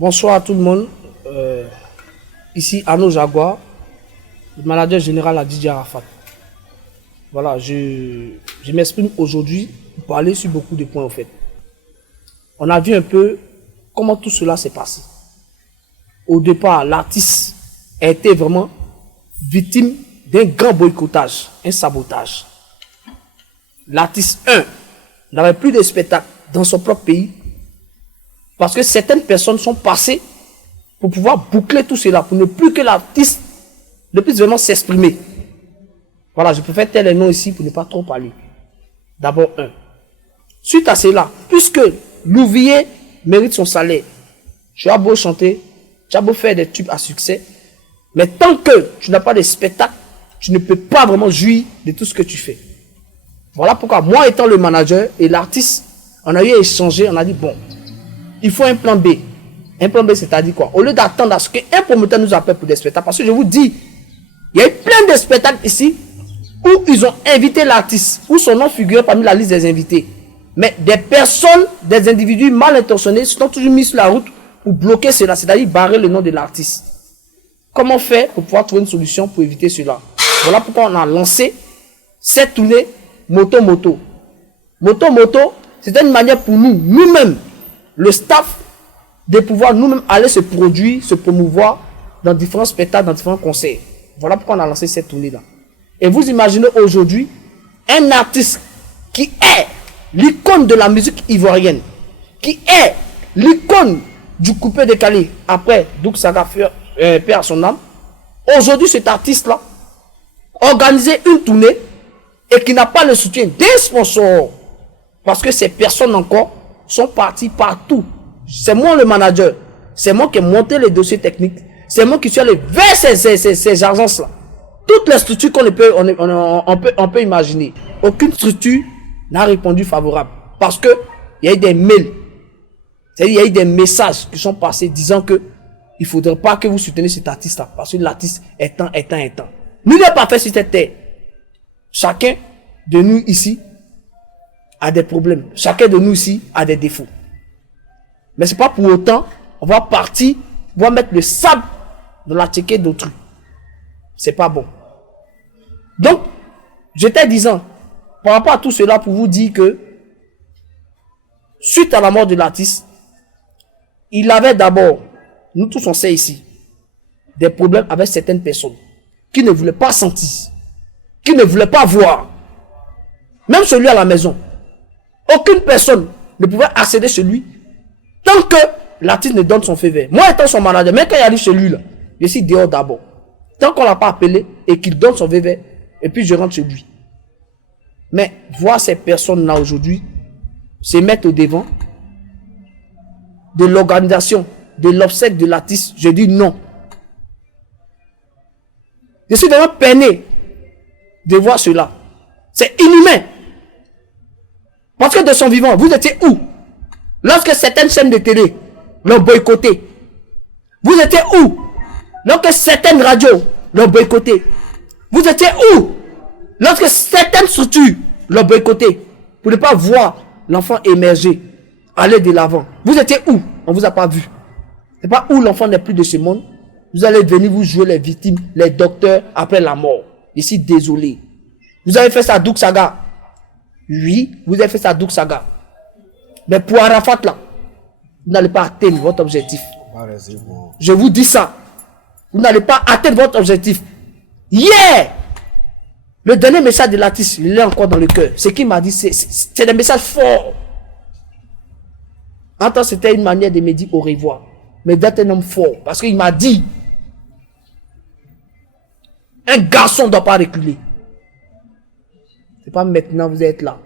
Bonsoir à tout le monde. Ici Arnaud Jaguar, le manager général à DJ Arafat. Voilà, je m'exprime aujourd'hui pour parler sur beaucoup de points en fait. On a vu un peu comment tout cela s'est passé. Au départ, l'artiste a été vraiment victime d'un grand boycottage, un sabotage. L'artiste 1 n'avait plus de spectacle dans son propre pays parce que certaines personnes sont passées pour pouvoir boucler tout cela, pour ne plus que l'artiste ne puisse vraiment s'exprimer. Voilà, je préfère tel les noms ici pour ne pas trop parler. D'abord, 1. Suite à cela, puisque l'ouvrier mérite son salaire, tu as beau chanter, tu as beau faire des tubes à succès, mais tant que tu n'as pas de spectacle, tu ne peux pas vraiment jouir de tout ce que tu fais. Voilà pourquoi, moi étant le manager et l'artiste, on a eu à échanger, on a dit, bon, il faut un plan B. Un plan B, c'est-à-dire quoi? Au lieu d'attendre à ce qu'un promoteur nous appelle pour des spectacles, parce que je vous dis, il y a eu plein de spectacles ici où ils ont invité l'artiste, où son nom figurait parmi la liste des invités. Mais des personnes, des individus mal intentionnés se sont toujours mis sur la route pour bloquer cela, c'est-à-dire barrer le nom de l'artiste. Comment faire pour pouvoir trouver une solution pour éviter cela? Voilà pourquoi on a lancé cette tournée Moto-Moto. Moto-Moto, c'était une manière pour nous, nous-mêmes, le staff, de pouvoir nous-mêmes aller se produire, se promouvoir dans différents spectacles, dans différents concerts. Voilà pourquoi on a lancé cette tournée-là. Et vous imaginez aujourd'hui un artiste qui est l'icône de la musique ivoirienne, qui est l'icône du coupé décalé après Douk Saga perd à son âme. Aujourd'hui, cet artiste-là organiser une tournée et qui n'a pas le soutien des sponsors parce que ces personnes encore sont parties partout. C'est moi le manager, c'est moi qui ai monté les dossiers techniques, c'est moi qui suis allé vers ces agences-là. Toutes les structures on peut imaginer. Aucune structure n'a répondu favorable. Parce que il y a eu des mails. C'est-à-dire, il y a eu des messages qui sont passés disant que il ne faudrait pas que vous souteniez cet artiste-là. Parce que l'artiste est temps. Nous n'est pas fait sur cette terre. Chacun de nous ici a des problèmes. Chacun de nous ici a des défauts. Mais ce n'est pas pour autant, on va partir, on va mettre le sable dans la tchéquée d'autrui. C'est pas bon. Donc, j'étais disant, par rapport à tout cela, pour vous dire que, suite à la mort de l'artiste, il avait d'abord, nous tous on sait ici, des problèmes avec certaines personnes qui ne voulaient pas sentir, qui ne voulaient pas voir. Même celui à la maison. Aucune personne ne pouvait accéder chez lui tant que l'artiste ne donne son feu vert. Moi étant son manager, même quand il arrive chez lui, là, je suis dehors d'abord. Tant qu'on ne l'a pas appelé et qu'il donne son feu vert, et puis je rentre chez lui. Mais voir ces personnes-là aujourd'hui se mettre au devant de l'organisation, de l'obsèque de l'artiste, je dis non. Je suis vraiment peiné de voir cela. C'est inhumain. Parce que de son vivant, vous étiez où? Lorsque certaines chaînes de télé l'ont boycotté. Vous étiez où? Lorsque certaines radios l'ont boycotté. Vous étiez où? Lorsque certaines structures l'ont boycotté. Pour ne pas voir l'enfant émerger, aller de l'avant. Vous étiez où? On ne vous a pas vu. C'est pas où l'enfant n'est plus de ce monde. Vous allez venir vous jouer les victimes, les docteurs après la mort. Je suis désolé. Vous avez fait ça à Douk Saga. Oui, vous avez fait ça à Douk Saga. Mais pour Arafat là, vous n'allez pas atteindre votre objectif. Je vous dis ça. Vous n'allez pas atteindre votre objectif. Hier, le dernier message de l'artiste, il est encore dans le cœur. Ce qu'il m'a dit, c'est des messages forts. En temps, c'était une manière de me dire au revoir. Mais d'être un homme fort. Parce qu'il m'a dit, un garçon ne doit pas reculer. C'est pas maintenant vous êtes là.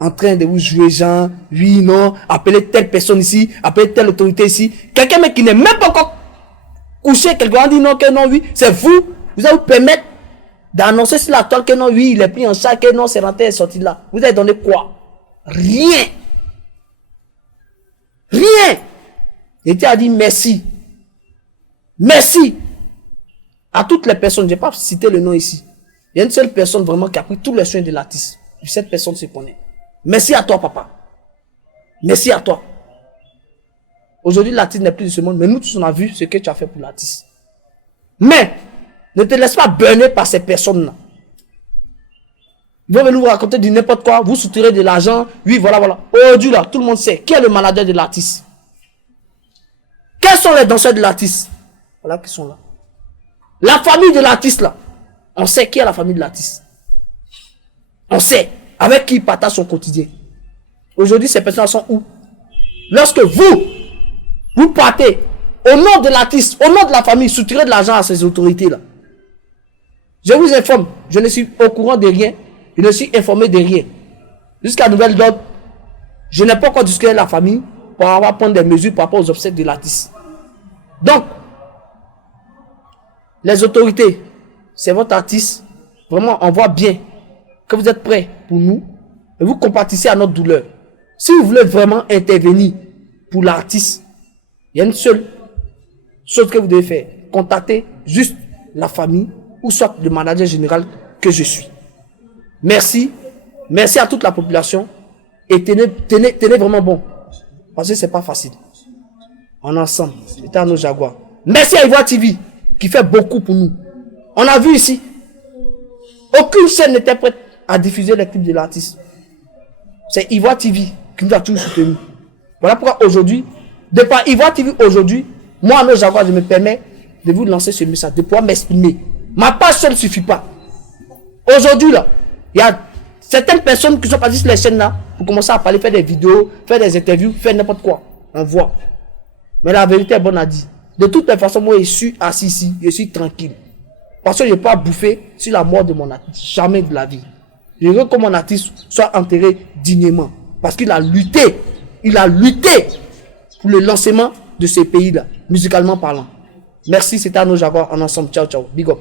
En train de vous jouer genre, oui, non, appelez telle personne ici, appelez telle autorité ici. Quelqu'un qui n'est même pas encore couché, quelqu'un dit non, que non, oui, c'est vous. Vous allez vous permettre d'annoncer sur la toile que non, oui, il est pris en charge, que non, c'est rentré et sorti là. Vous avez donné quoi? Rien. Rien. Et tu as dit merci. Merci à toutes les personnes. Je n'ai pas cité le nom ici. Il y a une seule personne vraiment qui a pris tous les soins de l'artiste. Cette personne se connaît. Merci à toi, papa. Merci à toi. Aujourd'hui, l'artiste n'est plus de ce monde, mais nous tous, on a vu ce que tu as fait pour l'artiste. Mais, ne te laisse pas burner par ces personnes-là. Ils vont venir vous raconter du n'importe quoi, vous soutirez de l'argent, oui, voilà, voilà. Aujourd'hui, là, tout le monde sait qui est le manager de l'artiste. Quels sont les danseurs de l'artiste? Voilà qui sont là. La famille de l'artiste, là. On sait qui est la famille de l'artiste. On sait avec qui il partage son quotidien. Aujourd'hui, ces personnes sont où? Lorsque vous partez au nom de l'artiste, au nom de la famille, soutirez de l'argent à ces autorités-là. Je vous informe, je ne suis au courant de rien, je ne suis informé de rien. Jusqu'à nouvelle d'ordre, je n'ai pas encore discuté avec la famille pour avoir prendre des mesures par rapport aux obsèques de l'artiste. Donc, les autorités, c'est votre artiste. Vraiment, on voit bien que vous êtes prêts pour nous et vous compatissez à notre douleur. Si vous voulez vraiment intervenir pour l'artiste, il y a une seule chose que vous devez faire. Contacter juste la famille ou soit le manager général que je suis. Merci. Merci à toute la population. Et tenez vraiment bon. Parce que c'est pas facile. En ensemble, c'était à nos Jaguars. Merci à Ivoire TV qui fait beaucoup pour nous. On a vu ici, aucune chaîne n'était prête à diffuser les clips de l'artiste. C'est Ivoire TV qui nous a toujours soutenus. Voilà pourquoi aujourd'hui, de par Ivoire TV aujourd'hui, moi, à nos Jaguars, je me permets de vous lancer ce message, de pouvoir m'exprimer. Ma page seule ne suffit pas. Aujourd'hui, là, il y a certaines personnes qui sont parties sur les chaînes là pour commencer à parler, faire des vidéos, faire des interviews, faire n'importe quoi. On voit. Mais la vérité est bonne à dire. De toutes les façons, moi, je suis assis ici, je suis tranquille. Parce que je n'ai pas bouffé sur la mort de mon artiste. Jamais de la vie. Je veux que mon artiste soit enterré dignement. Parce qu'il a lutté. Il a lutté pour le lancement de ce pays-là, musicalement parlant. Merci, c'était à nos Jaguars en ensemble. Ciao, ciao. Big up.